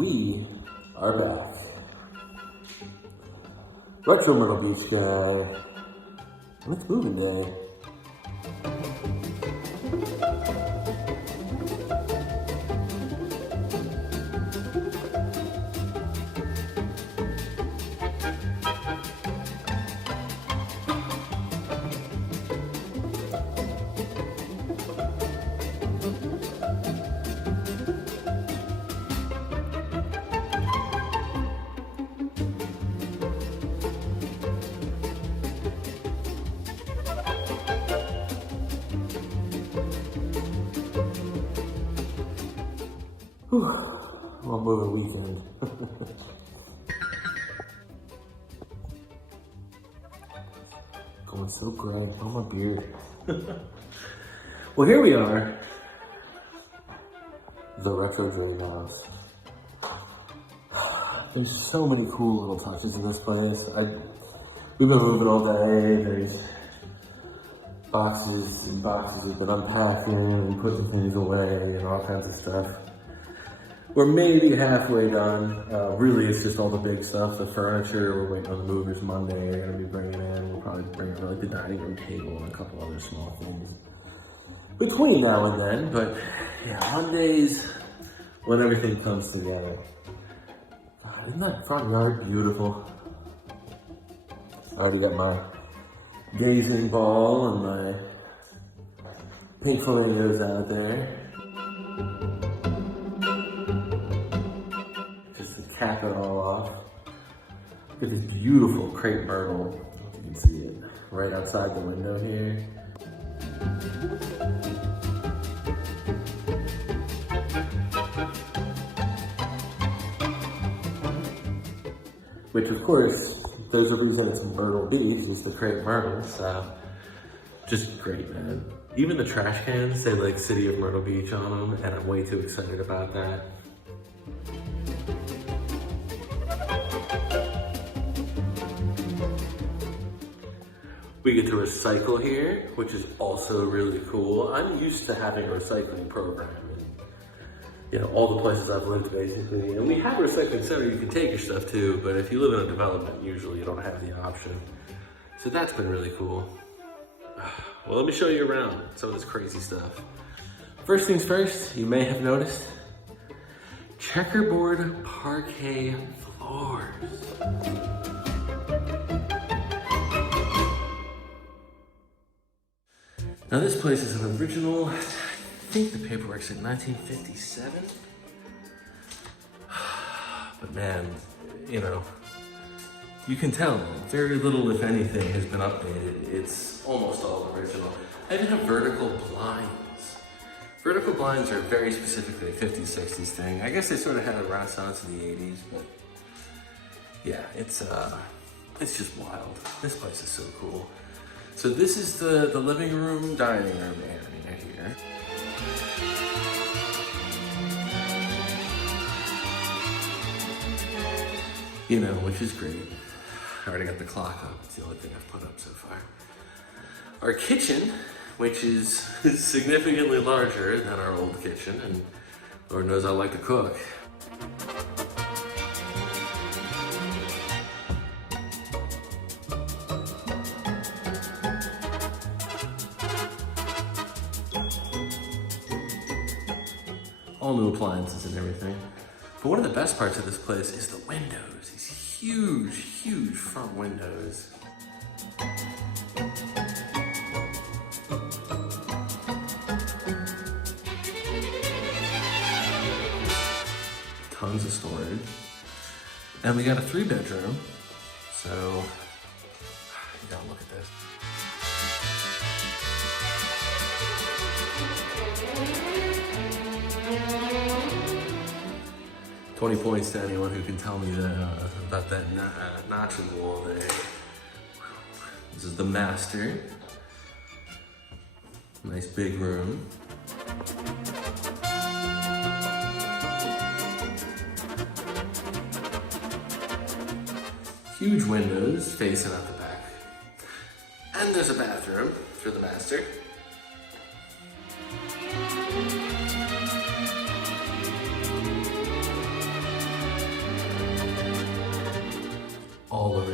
we are back. Retro Myrtle Beach Guy. And it's moving day. Whew, one more weekend. Going so gray on my beard. Well, here we are. The Retro Dream House. There's so many cool little touches in this place. We've been moving all day. There's boxes and boxes we've been unpacking and putting things away and all kinds of stuff. We're maybe halfway done. Really, it's just all the big stuff. The furniture, we're waiting on the movers Monday. They're gonna be bringing in. We'll probably bring in like the dining room table and a couple other small things between now and then. But yeah, Mondays when everything comes together. God, isn't that front yard beautiful? I already got my gazing ball and my pink flamingos out there. Cap it all off. Look at this beautiful crepe myrtle. I don't know if you can see it. Right outside the window here. Which of course, there's a reason it's Myrtle Beach, is the crepe myrtle, so just great, man. Even the trash cans say like City of Myrtle Beach on them, and I'm way too excited about that. We get to recycle here, which is also really cool. I'm used to having a recycling program in, all the places I've lived basically. And we have a recycling center you can take your stuff to, but if you live in a development, usually you don't have the option. So that's been really cool. Well, let me show you around some of this crazy stuff. First things first, you may have noticed, checkerboard parquet floors. Now this place is an original, I think the paperwork's in 1957. But man, you can tell very little, if anything, has been updated. It's almost all original. I even have vertical blinds. Vertical blinds are very specifically a 50s, 60s thing. I guess they sort of had a renaissance in the 80s, but yeah, it's just wild. This place is so cool. So this is the living room, dining room area here. Which is great. I already got the clock up. It's the only thing I've put up so far. Our kitchen, which is significantly larger than our old kitchen, and Lord knows I like to cook. All new appliances and everything. But one of the best parts of this place is the windows. These huge, huge front windows. Tons of storage. And we got a 3-bedroom. So, you gotta look at this. 20 points to anyone who can tell me about that notch in the wall there. This is the master. Nice big room. Huge windows facing out the back. And there's a bathroom for the master.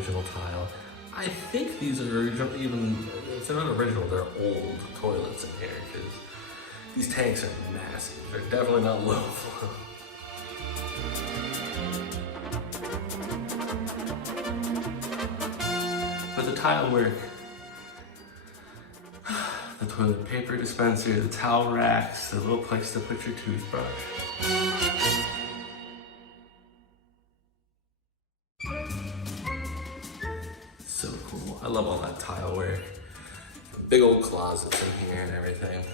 original tile. I think these are original, even if they're not original, they're old toilets in here because these tanks are massive. They're definitely not low flow. But the tile work, the toilet paper dispenser, the towel racks, the little place to put your toothbrush. So cool. I love all that tile work. Big old closets in here and everything.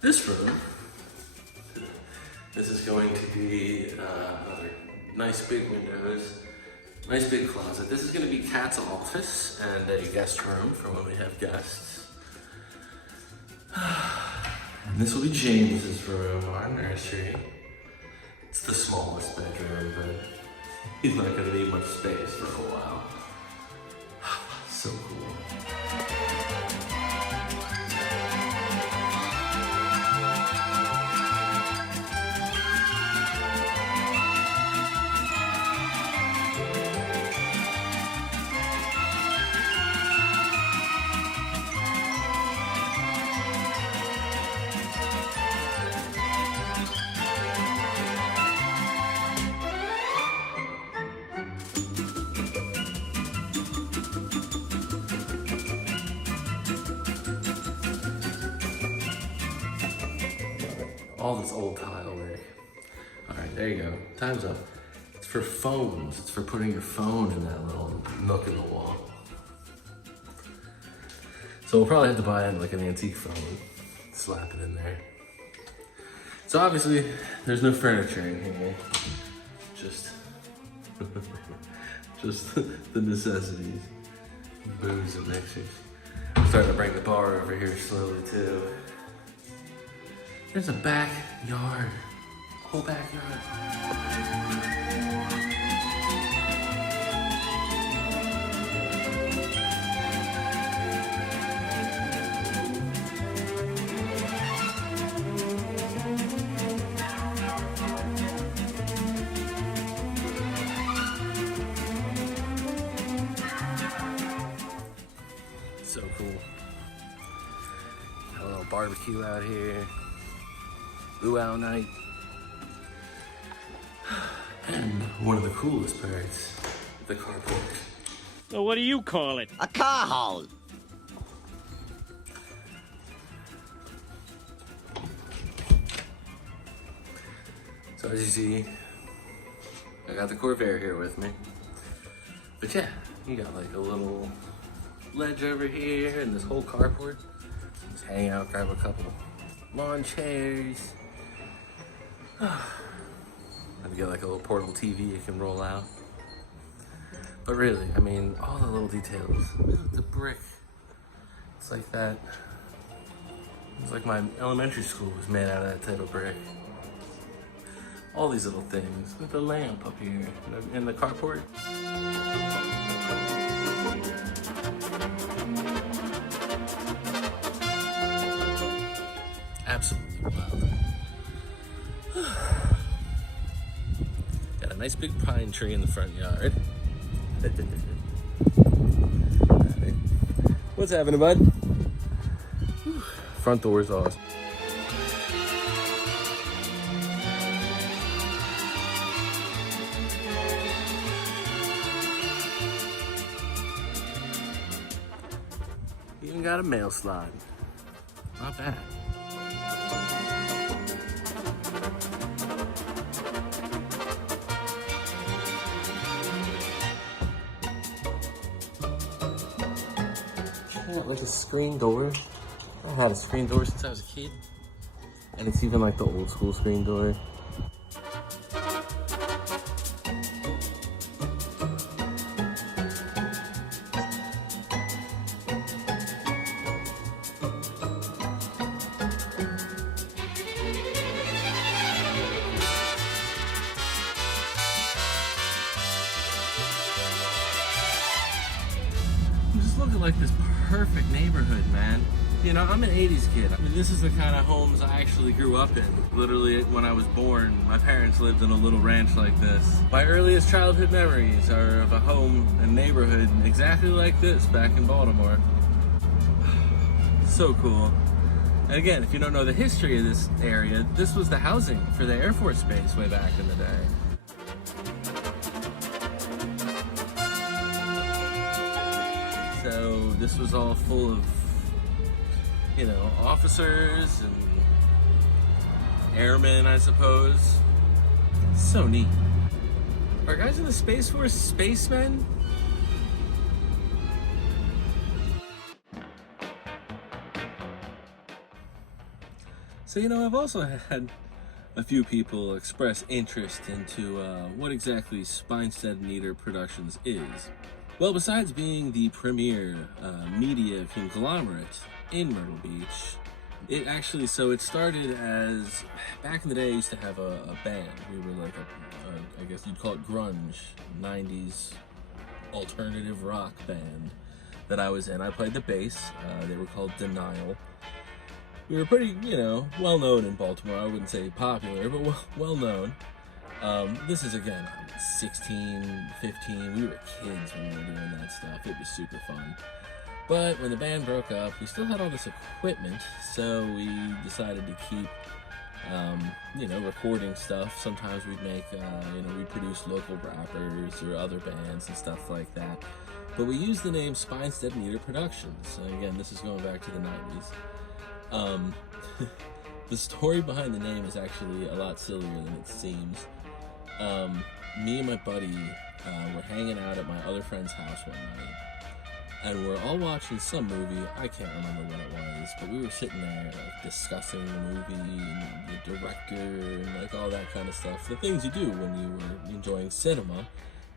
This room, this is going to be another nice big windows, nice big closet. This is going to be Kat's office and a guest room for when we have guests. And this will be James's room, our nursery. It's the smallest bedroom, but he's not going to need much space for a while. So cool. All this old tile work. All right, there you go. Time's up. It's for phones. It's for putting your phone in that little nook in the wall. So we'll probably have to buy like an antique phone, slap it in there. So obviously, there's no furniture in here. Just, just the necessities. Booze and mixers. I'm starting to bring the bar over here slowly too. There's a backyard, whole backyard. So cool. Got a little barbecue out here. Luau night. And one of the coolest parts, the carport. So what do you call it? A car hole. So as you see, I got the Corvair here with me. But yeah, you got like a little ledge over here and this whole carport. Just hang out, grab a couple lawn chairs. And get like a little portable TV you can roll out. But really, I mean, all the little details. Look at the brick. It's like that. It's like my elementary school was made out of that type of brick. All these little things. With the lamp up here in the carport. Absolutely wild. Got a nice big pine tree in the front yard. Right. What's happening, bud? Whew. Front door's awesome. Even got a mail slide. Not bad. Like a screen door. I had a screen door since I was a kid. And it's even like the old school screen door. Looking like this perfect neighborhood, man. You know, I'm an 80s kid. I mean, this is the kind of homes I actually grew up in. Literally, when I was born, my parents lived in a little ranch like this. My earliest childhood memories are of a home and neighborhood exactly like this back in Baltimore. So cool. And again, if you don't know the history of this area, this was the housing for the Air Force Base way back in the day. So this was all full of, you know, officers and airmen, I suppose. So neat. Are guys in the Space Force spacemen? So, you know, I've also had a few people express interest into what exactly Speinsted Ederpt Productions is. Well, besides being the premier media conglomerate in Myrtle Beach, it started as, back in the day I used to have a band. We were like I guess you'd call it grunge, 90s alternative rock band that I was in. I played the bass. They were called Denial. We were pretty, you know, well known in Baltimore. I wouldn't say popular, but well known. This is, again, 16, 15. We were kids when we were doing that stuff. It was super fun. But when the band broke up, we still had all this equipment, so we decided to keep, you know, recording stuff. Sometimes we'd make, you know, we'd produce local rappers or other bands and stuff like that. But we used the name Speinsted Ederpt Productions. And again, this is going back to the 90s. The story behind the name is actually a lot sillier than it seems. Me and my buddy were hanging out at my other friend's house one night, and we're all watching some movie. I can't remember what it was, but we were sitting there like discussing the movie and the director and like all that kind of stuff. The things you do when you were enjoying cinema,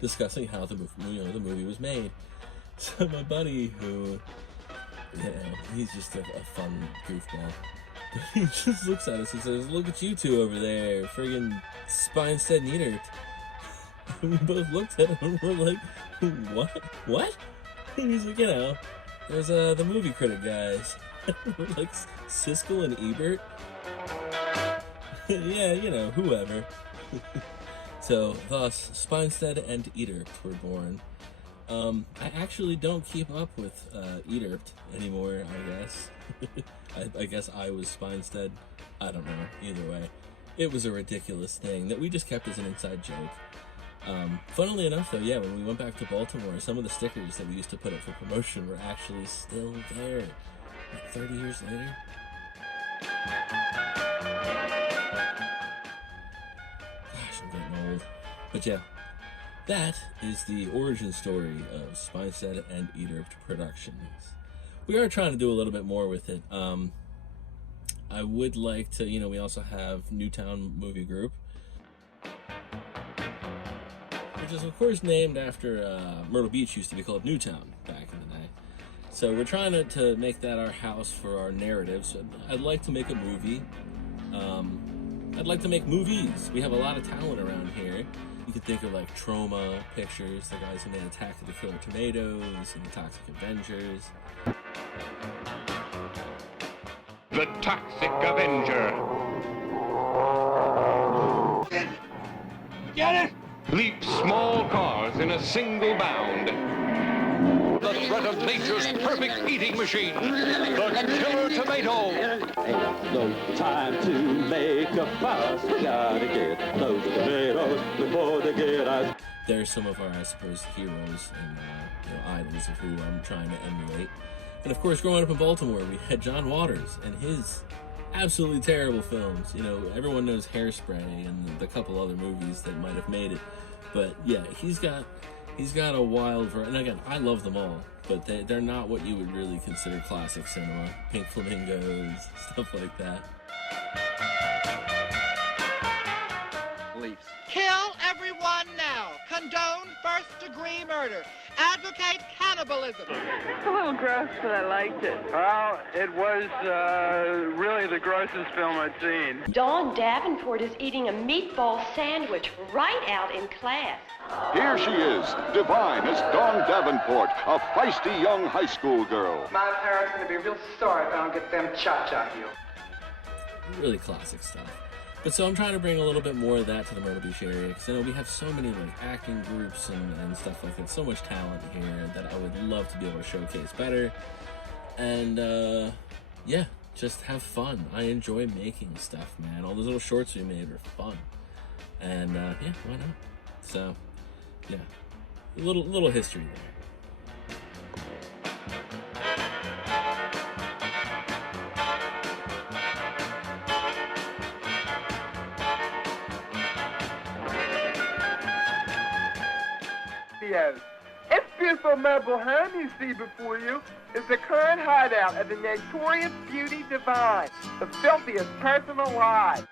discussing how the movie was made. So my buddy, who, you know, he's just a fun goofball. He just looks at us and says, "Look at you two over there, friggin' Speinsted Ederpt." And we both looked at him and we're like, "What? What?" And he's like, "You know, there's the movie critic guys." We're like, "Siskel and Ebert?" Yeah, you know, whoever. So, thus, Speinsted and Ederpt were born. I actually don't keep up with Ederpt anymore, I guess. I guess I was Speinsted. I don't know. Either way, it was a ridiculous thing that we just kept as an inside joke. Funnily enough, though, yeah, when we went back to Baltimore, some of the stickers that we used to put up for promotion were actually still there, like 30 years later. Gosh, I'm getting old. But yeah, that is the origin story of Speinsted and Ederpt Productions. We are trying to do a little bit more with it. I would like to, you know, we also have Newtown Movie Group, which is of course named after Myrtle Beach used to be called Newtown back in the day. So we're trying to make that our house for our narratives. I'd like to make a movie. I'd like to make movies. We have a lot of talent around here. You could think of like Trauma Pictures, the guys who made Attack of the Killer Tomatoes and the Toxic Avengers. The Toxic Avenger. Get it? Leap small cars in a single bound. The threat of nature's perfect eating machine. The Killer Tomato. Ain't no time to make a fuss. We gotta get those tomatoes before they get us. There's some of our, I suppose, heroes and you know, idols of who I'm trying to emulate. And of course, growing up in Baltimore, we had John Waters and his absolutely terrible films. You know, everyone knows Hairspray and the couple other movies that might have made it. But yeah, he's got a wild variety. And again, I love them all, but they're not what you would really consider classic cinema. Pink Flamingos, stuff like that. Kill everyone now. Condone first-degree murder. Advocate cannibalism. It's a little gross, but I liked it. Well, it was really the grossest film I'd seen. Dawn Davenport is eating a meatball sandwich right out in class. Here she is, divine as Dawn Davenport, a feisty young high school girl. My parents are going to be real sorry if I don't get them cha-cha heels. Really classic stuff. But so I'm trying to bring a little bit more of that to the Myrtle Beach area, because I know we have so many like acting groups and stuff like that, so much talent here that I would love to be able to showcase better. And yeah, just have fun. I enjoy making stuff, man. All those little shorts we made were fun. And yeah, why not? So yeah, a little history there. It's beautiful mobile home you see before you is the current hideout of the notorious Beauty Divine, the filthiest person alive.